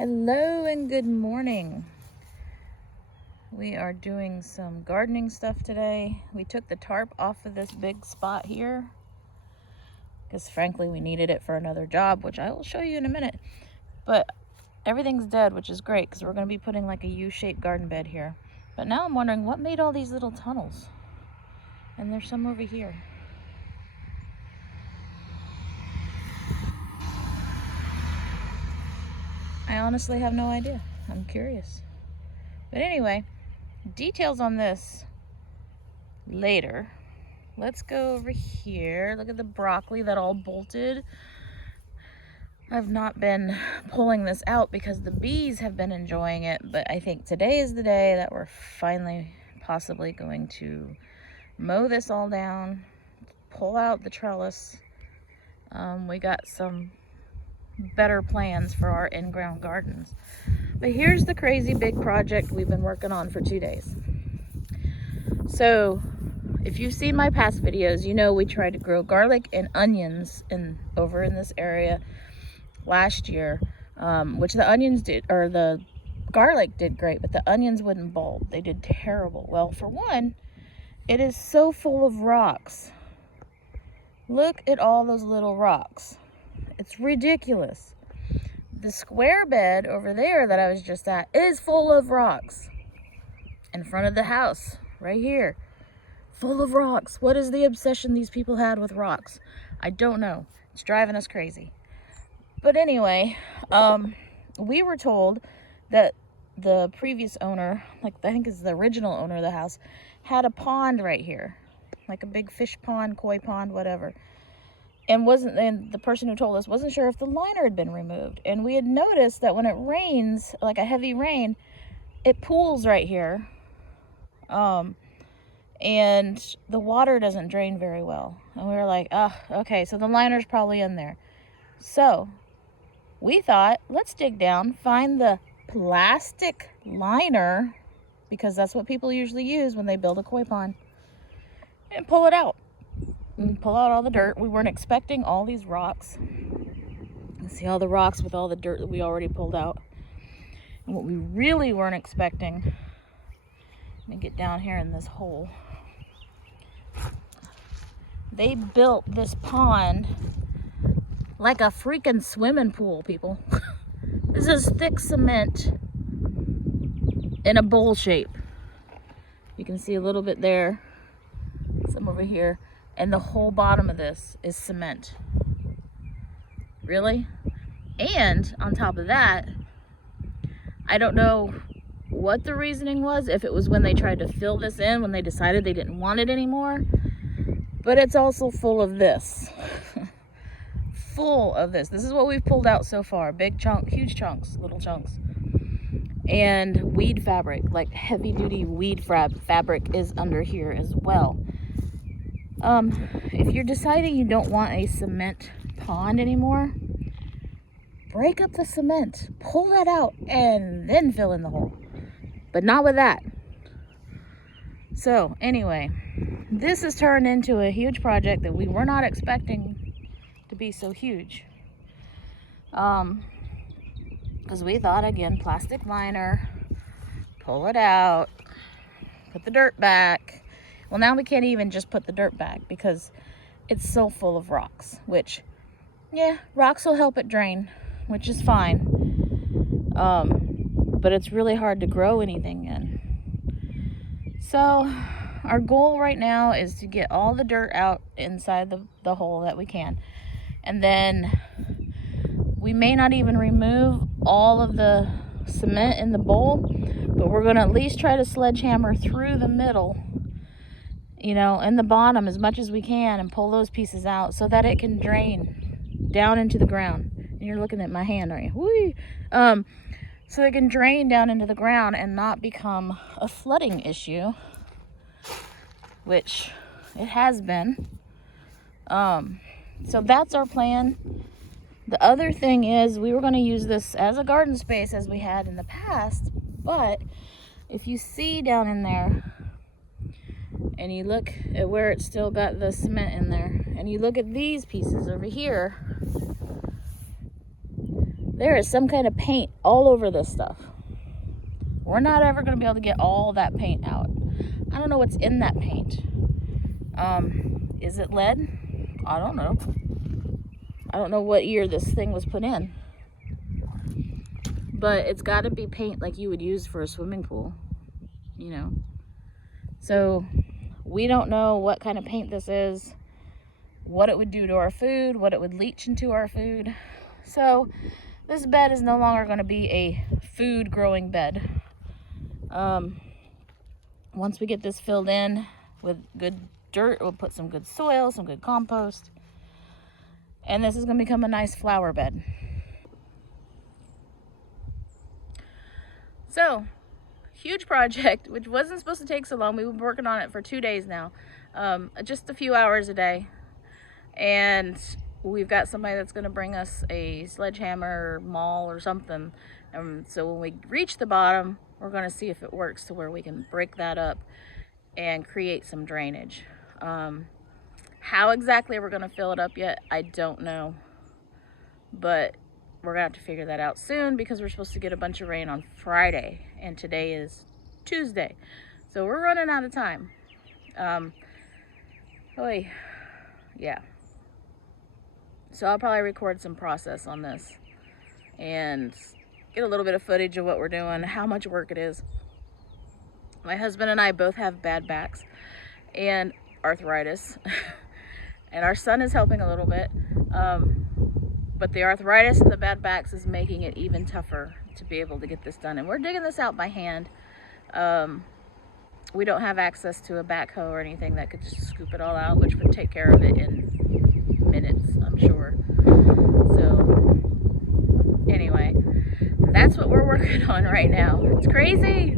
Hello and good morning. We are doing some gardening stuff today. We took the tarp off of this big spot here because frankly we needed it for another job, which I will show you in a minute. But everything's dead, which is great because we're going to be putting like a U-shaped garden bed here. But now I'm wondering what made all these little tunnels. And there's some over here. I honestly have no idea. I'm curious. But anyway, details on this later. Let's go over here. Look at the broccoli that all bolted. I've not been pulling this out because the bees have been enjoying it, but I think today is the day that we're finally possibly going to mow this all down, pull out the trellis. We got some better plans for our in-ground gardens. But here's the crazy big project we've been working on for 2 days. So if you've seen my past videos, you know we tried to grow garlic and onions over in this area last year, which the onions did, or the garlic did great, but the onions wouldn't bulb. They did terrible. Well, for one, it is so full of rocks. Look at all those little rocks. It's ridiculous. The square bed over there that I was just at is full of rocks. In front of the house, right here, full of rocks. What is the obsession these people had with rocks? I don't know. It's driving us crazy. But anyway, we were told that the previous owner, like I think is the original owner of the house, had a pond right here, like a big fish pond, koi pond, whatever. And the person who told us wasn't sure if the liner had been removed. And we had noticed that when it rains, like a heavy rain, it pools right here. And the water doesn't drain very well. And we were like, oh, okay, so the liner's probably in there. So we thought, let's dig down, find the plastic liner, because that's what people usually use when they build a koi pond, and pull it out. And pull out all the dirt. We weren't expecting all these rocks. You see all the rocks with all the dirt that we already pulled out. And what we really weren't expecting, let me get down here in this hole. They built this pond like a freaking swimming pool, people. This is thick cement in a bowl shape. You can see a little bit there, some over here. And the whole bottom of this is cement. Really? And on top of that, I don't know what the reasoning was, if it was when they tried to fill this in, when they decided they didn't want it anymore, but it's also full of this. Full of this. This is what we've pulled out so far. Big chunk, huge chunks, little chunks. And weed fabric, like heavy duty weed fabric is under here as well. If you're deciding you don't want a cement pond anymore, break up the cement, pull that out, and then fill in the hole. But not with that. So anyway, this has turned into a huge project that we were not expecting to be so huge. Because we thought, again, plastic liner, pull it out, put the dirt back. Well, now we can't even just put the dirt back because it's so full of rocks, which, yeah, rocks will help it drain, which is fine. But it's really hard to grow anything in. So our goal right now is to get all the dirt out inside the hole that we can. And then we may not even remove all of the cement in the bowl, but we're going to at least try to sledgehammer through the middle, you know, and the bottom as much as we can, and pull those pieces out so that it can drain down into the ground. And you're looking at my hand, aren't you? Whee! So it can drain down into the ground and not become a flooding issue, which it has been. So that's our plan. The other thing is we were going to use this as a garden space as we had in the past, but if you see down in there, and you look at where it's still got the cement in there, and you look at these pieces over here, there is some kind of paint all over this stuff. We're not ever going to be able to get all that paint out. I don't know what's in that paint. Is it lead? I don't know. I don't know what year this thing was put in. But it's got to be paint like you would use for a swimming pool, you know. So we don't know what kind of paint this is, what it would do to our food, what it would leach into our food. So this bed is no longer going to be a food growing bed. Once we get this filled in with good dirt, we'll put some good soil, some good compost, and this is going to become a nice flower bed. So, huge project, which wasn't supposed to take so long. We've been working on it for 2 days now, just a few hours a day. And we've got somebody that's going to bring us a sledgehammer or maul or something. So when we reach the bottom, we're going to see if it works to where we can break that up and create some drainage. How exactly we're going to fill it up yet, I don't know. But we're going to have to figure that out soon because we're supposed to get a bunch of rain on Friday. And today is Tuesday. So we're running out of time. Yeah. So I'll probably record some process on this and get a little bit of footage of what we're doing, how much work it is. My husband and I both have bad backs and arthritis. And our son is helping a little bit. But the arthritis and the bad backs is making it even tougher to be able to get this done. And we're digging this out by hand. We don't have access to a backhoe or anything that could just scoop it all out, which would take care of it in minutes, I'm sure. So anyway, that's what we're working on right now. It's crazy.